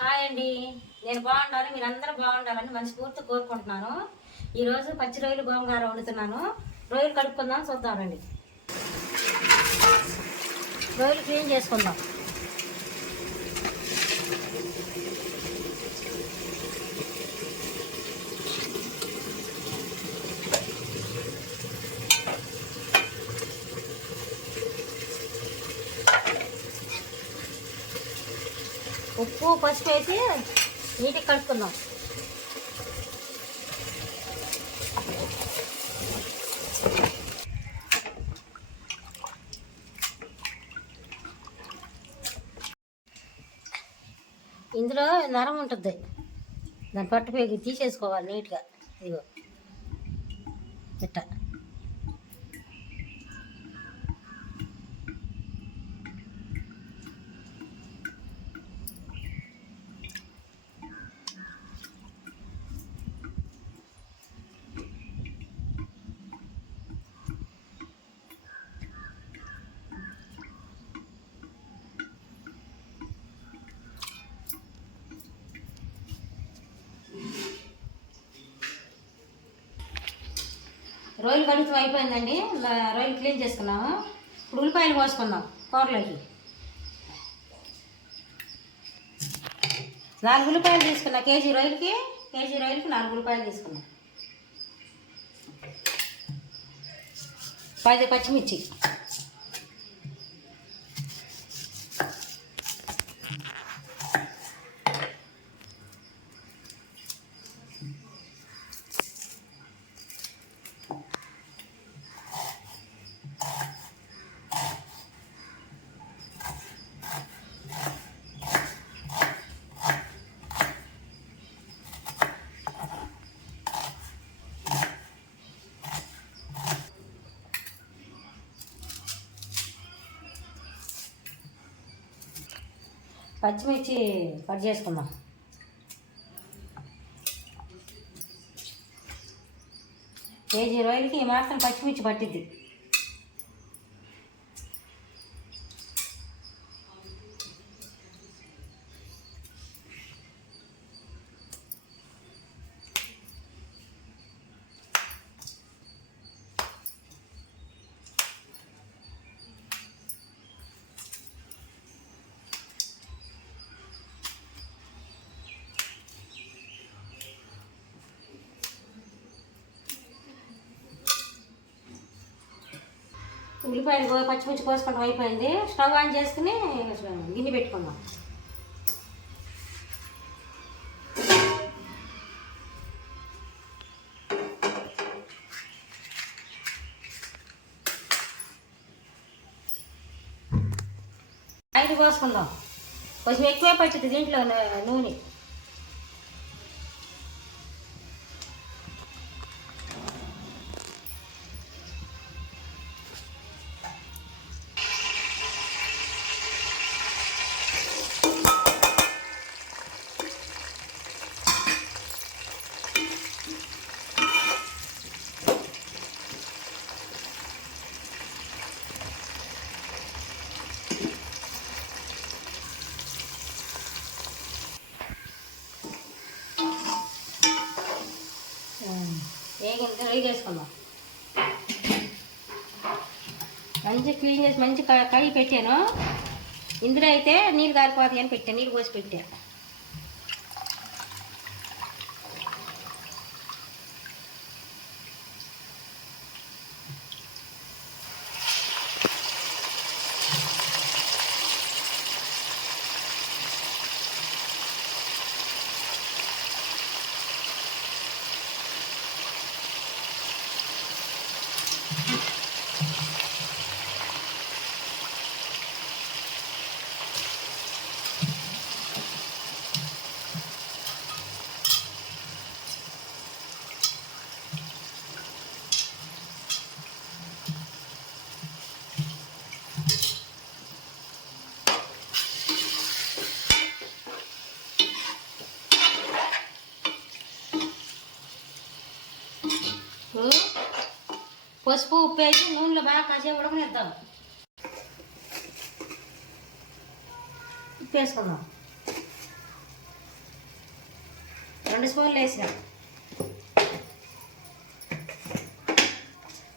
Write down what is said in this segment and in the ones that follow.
Hi అండి. నేను బాగుండాలి మీరు బాగుండాలని మనస్ఫూర్తి కోరుకుంటున్నాను. ఈరోజు పచ్చి రొయ్యలు గోంగార వండుతున్నాను. రొయ్యలు కడుక్కుందాం చూద్దామండి రొయ్యలు క్లీన్ చేసుకుందాం. ఉప్పు పసుపు వేసి నీటికి కలుపుకుందాం. ఇందులో నరం ఉంటుంది. దాన్ని పట్టుపోయి తీసేసుకోవాలి నీట్గా. ఇదిగో. ఇట్ట రొయ్యలు కడుగుతూ అయిపోయిందండి. ఇలా రొయ్యలు క్లీన్ చేసుకున్నాము. ఇప్పుడు ఉల్లిపాయలు కోసుకుందాం కూరలోకి. నాలుగు ఉల్లిపాయలు తీసుకున్నా కేజీ రొయ్యలకి కేజీ రొయ్యలకి నాలుగు ఉల్లిపాయలు తీసుకున్నా. పది పచ్చిమిర్చి. పచ్చిమిర్చి కట్ చేసుకుందాం. కేజీ రొయ్యలకి ఈ మాత్రం పచ్చిమిర్చి పట్టిద్ది. ఉల్లిపాయలు కో- పచ్చిమిర్చి కోసుకుంటాం అయిపోయింది. స్టవ్ ఆన్ చేసుకుని గిన్నె పెట్టుకుందాం. ఐదు కోసుకుందాం. కొంచెం ఎక్కువే పచ్చింది దీంట్లో నూనె. వేగింది రొయ్య వేసుకుందాం. మంచి క్లీన్ చేసి మంచి కడిగి పెట్టాను. ఇందులో అయితే నీళ్ళు కారిపోతాయి అని పెట్టాను నీళ్ళు పోసి పెట్టాను ఇప్పుడు పసుపు ఉప్పు వేసి నూనెలో బాగా కాసేపు ఉడకనిద్దాం. ఉప్పు వేసుకుందాం. రెండు స్పూన్లు వేసినాం.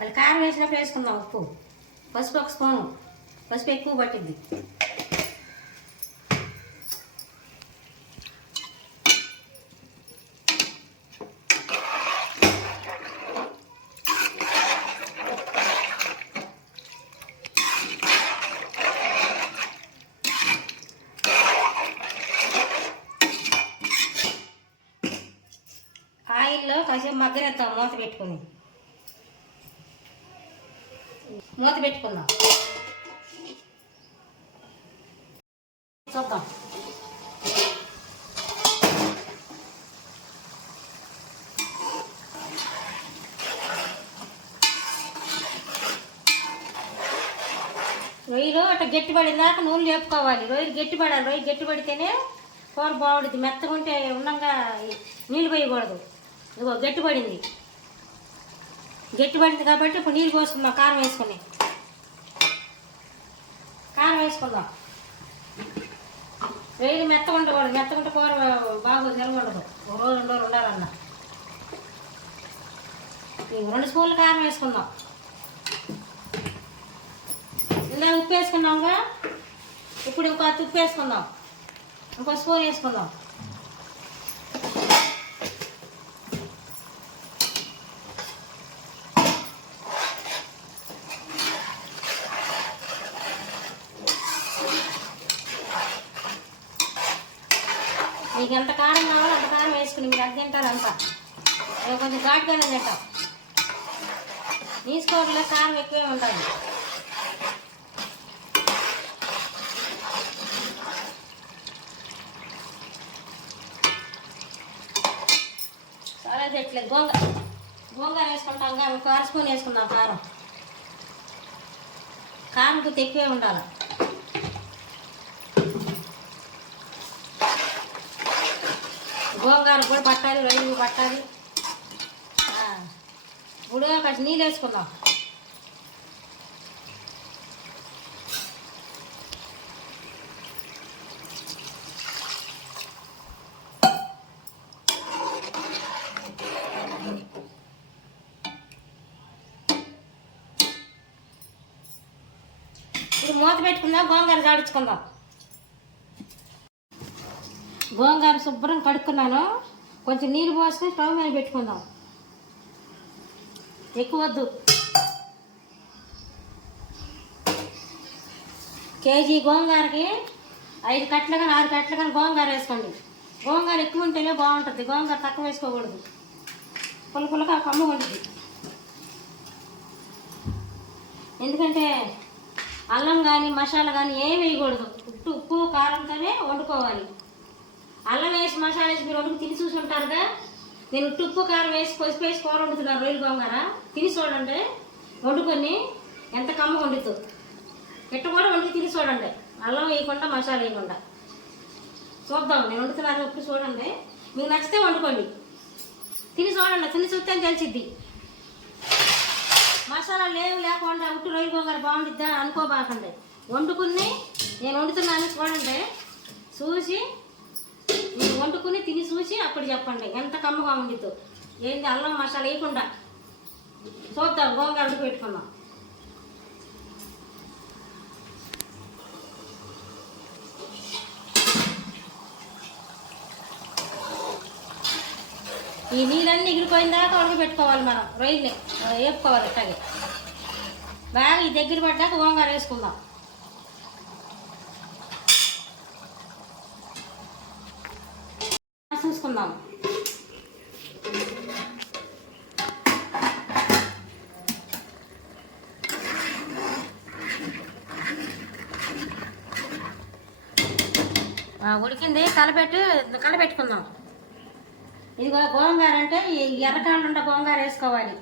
మళ్ళీ కారం వేసినప్పుడు వేసుకుందాం ఉప్పు. పసుపు ఒక స్పూను. పసుపు ఎక్కువ పట్టింది ఆయిల్లో మూత పెట్టుకుని. మూత పెట్టుకుందాం. చూద్దాం. రొయ్యలు అట్లా గట్టి పడిందాక నూనె లేపుకోవాలి. రొయ్యలు గట్టి పడాలి రొయ్యి గట్టి పడితేనే కూర బాగుంటుంది మెత్తగా ఉంటే ఉండంగా నీళ్ళు పోయకూడదు. ఇదిగో గట్టి పడింది. గట్టి పడింది కాబట్టి ఇప్పుడు నీళ్ళు పోసుకుందాం కారం వేసుకుని. కారం వేసుకుందాం. వేడి మెత్తగా ఉండకూడదు మెత్తగుంటే కూర బాగా నిలబడదు ఒక రోజు రెండు రోజులు ఉండాలన్నా. రెండు స్పూన్లు కారం వేసుకుందాం. ఇందాక ఉప్పు వేసుకున్నాంగా? ఇప్పుడు ఇంకో ఉప్పు వేసుకుందాం. ఇంకో స్పూన్ వేసుకుందాం. మీకు ఎంత కారం కావాలో అంత కారం వేసుకుని మీరు అది తింటారు అంత కొంచెం ఘాటుగానే తింటాం. తీసుకోవట్లే కారం ఎక్కువే ఉంటుంది. సరే చెట్లే గోంగ గోంగూర వేసుకుంటాం కానీ ఒక అర స్పూన్ వేసుకుందాం కారం. కారం కొద్ది ఎక్కువే ఉండాలి. గోంగూర కూడా పట్టాలి రైలు పట్టాలి. ఆ, ఇప్పుడు అక్కడ నీళ్ళు వేసుకుందాం. ఇప్పుడు మూత పెట్టుకుందాం గోంగూర జాడించుకుందాం గోంగార శుభ్రం కడుక్కున్నాను. కొంచెం నీళ్ళు పోసుకొని స్టవ్ మీద పెట్టుకుందాం. ఎక్కువ వద్దు. కేజీ గోంగారకి ఐదు కట్టలు కానీ ఆరు కట్టలు కానీ గోంగార వేసుకోండి. గోంగార ఎక్కువ ఉంటేనే బాగుంటుంది. గోంగార తక్కువ వేసుకోకూడదు. పుల్ల పుల్లగా కమ్మ ఉంటుంది. ఎందుకంటే అల్లం కానీ మసాలా కానీ ఏమి వేయకూడదు. ఉప్పు ఉప్పు కారంతోనే వండుకోవాలి. అల్లం వేసి మసాలా వేసి మీరు వండుకు తిని చూసి ఉంటారుగా నేను తుప్పు కారం వేసి పసుపు వేసి కూర వండుతున్నాను రొయ్యలు గొంగార తిని చూడండి. వండుకొని ఎంత కమ్మ వండుతూ. ఇట్ట కూడా వండుకు తిని చూడండి. అల్లం వేయకుండా మసాలా వేయకుండా. చూద్దాం నేను వండుతున్నాను ఉప్పు చూడండి. మీకు నచ్చితే వండుకోండి. తిని చూడండి తిని చూస్తే తెలిసిద్ది. మసాలా లేవు లేకుండా ఉట్టు రొయ్యలు గోంగూర బాగుండిద్దా అనుకోబాకండి. వండుకుని నేను వండుతున్నాను చూడండి. చూసి మీరు వండుకుని తిని చూసి అప్పుడు చెప్పండి. ఎంత కమ్మగా ఉండిద్దో. ఏంది అల్లం మసాలా వేయకుండా? చూద్దాం గోంగూర పెట్టుకుందాం. ఈ నీళ్ళన్నీ ఎగిరిపోయిన దాకా ఉడక పెట్టుకోవాలి మనం రొయ్యలే వేపుకోవాలి ఇట్లాగే బాగా ఈ దగ్గర పడ్డాక గోంగూర వేసుకుందాం. చూసుకుందాం ఉడికింది. కలపెట్టి కలపెట్టుకుందాం. ఇదిగో గోంగూర అంటే ఎర్రకాళ్ళు ఉండే వేసుకోవాలి.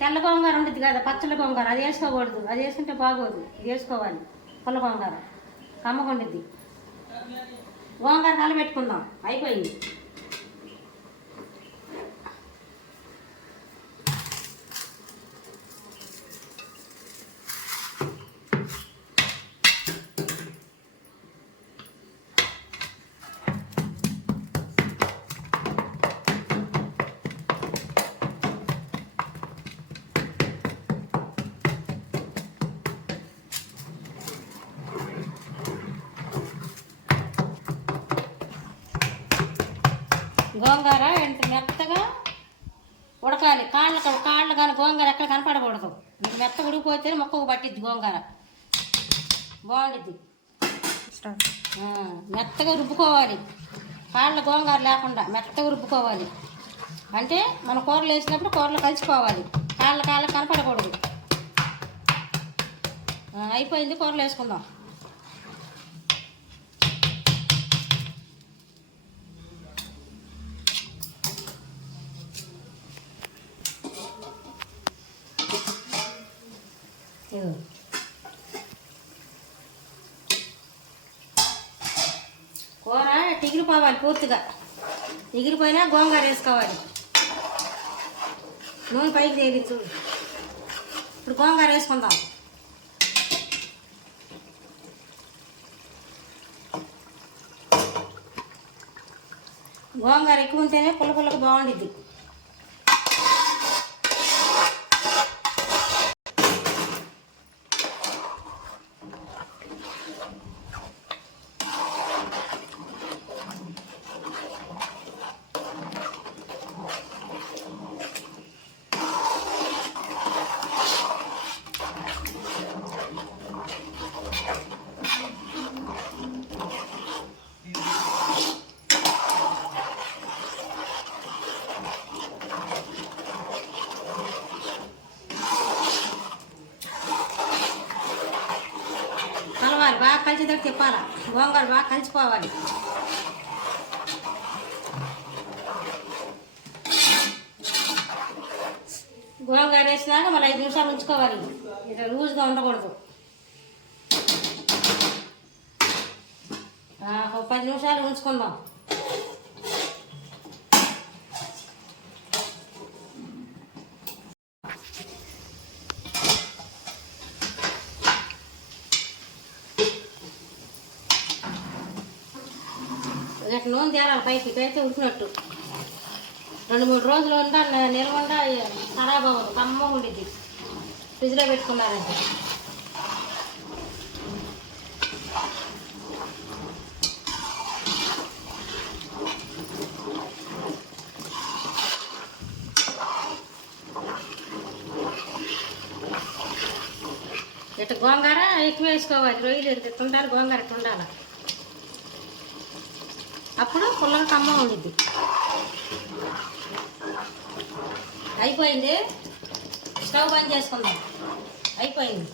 తెల్ల గోంగూర ఉంటుంది కదా పచ్చల గోంగూర. అది వేసుకోకూడదు. అది వేసుకుంటే బాగోదు. ఇది వేసుకోవాలి. పుల్ల గోంగూర. కమ్మకుండిద్ది గోంగారు కలపెట్టుకుందాం. అయిపోయింది. గోంగూర ఎంత మెత్తగా ఉడకాలి కాళ్ళ కాళ్ళు కానీ గోంగూర ఎక్కడ కనపడకూడదు. మీకు మెత్తగా ఉడికిపోతే మొక్కకు పట్టిద్ది గోంగూర. బాగుండిద్ది. ఆ, మెత్తగా రుబ్బుకోవాలి. కాళ్ళ గోంగూర లేకుండా మెత్తగా రుబ్బుకోవాలి. అంటే మన కూరలు వేసినప్పుడు కూరలు కలిసిపోవాలి. కాళ్ళ కాళ్ళ కనపడకూడదు. అయిపోయింది కూరలు వేసుకుందాం. ఎగిరిపోవాలి పూర్తిగా. ఎగిరిపోయినా గోంగూర వేసుకోవాలి. నూనె పైకి తేలిచ్చు ఇప్పుడు గోంగూర వేసుకుందాం. గోంగూర ఎక్కువ ఉంటేనే పుల్ల పుల్లగా బాగుండిద్ది కలవాలి బాగా కలిసేటట్టు తిప్పాలి గోంగూర బాగా కలిసిపోవాలి. గోంగూర వేసినాక మళ్ళీ ఐదు నిమిషాలు ఉంచుకోవాలి. ఇట్లా లూజ్గా ఉండకూడదు. ఒక పది నిమిషాలు ఉంచుకుందాం. ఇక నూనె తేరాలి పైకి ఇటైతే ఉడికినట్టు రెండు మూడు రోజులు ఉండా నిలవండా ఖరాబ్ అవ్వదు కమ్మ ఉండిద్ది. ఫ్రిడ్జ్లో పెట్టుకున్నారంటే. ఇటు గోంగార ఎక్కువ వేసుకోవాలి? రొయ్యలు ఇట్లా ఉండాలి గోంగూర ఉండాలి? అప్పుడు పుల్లల కమ్మం ఉండిద్ది. అయిపోయింది? స్టవ్ బంద్ చేసుకుందాం. అయిపోయింది.